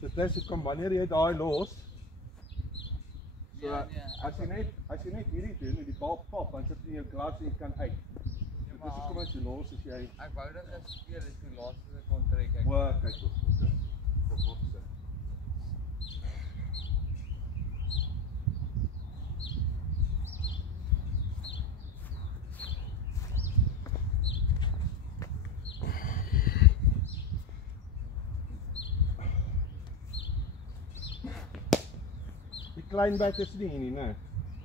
So dis kom wanneer jy daai los. So Ja, nee, as jy net hierdie doen, die bal pop, dan sit jy in jou glas en jy kan uit. Ja, So dis kom as jy los as jy ek wou dat ek speel is die laaste kon trek. o, kyk op. Die klein bat is nie hier nie, né?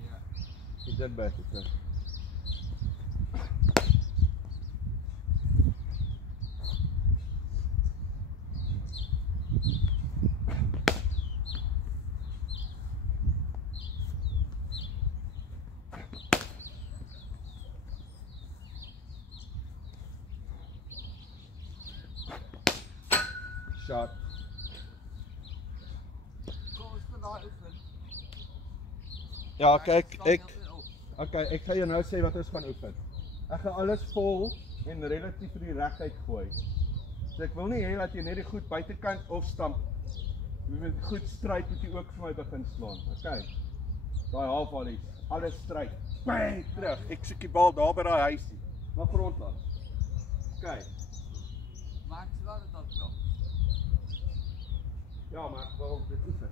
Ja. Die dit bat is dit. Shot. Kom ons gaan daai oefen. Ja, kyk, ek gaan jou nou sê wat ons gaan oefen. Ek gaan alles vol en relatief vir die regheid gooi. So ek wil nie hê dat jy net die goed buitekant opstamp. Jy moet goed stryd moet jy ook vir my begin slaan. Okay. Daai half volley, alles stryd. Bang, terug. Ek soek die bal daar by daai huisie. Maar grond laat. Okay. Maak se wel dit al klop. Ja, maar ek wil dit oefen.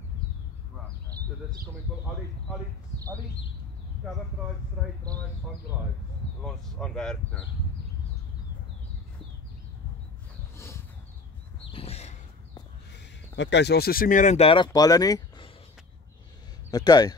Wow. So dis kom ek wil al die cover drive, straight drive, on drive. Ons aan werk nou. Okay, so ons is nie meer in 30 balle nie. Okay.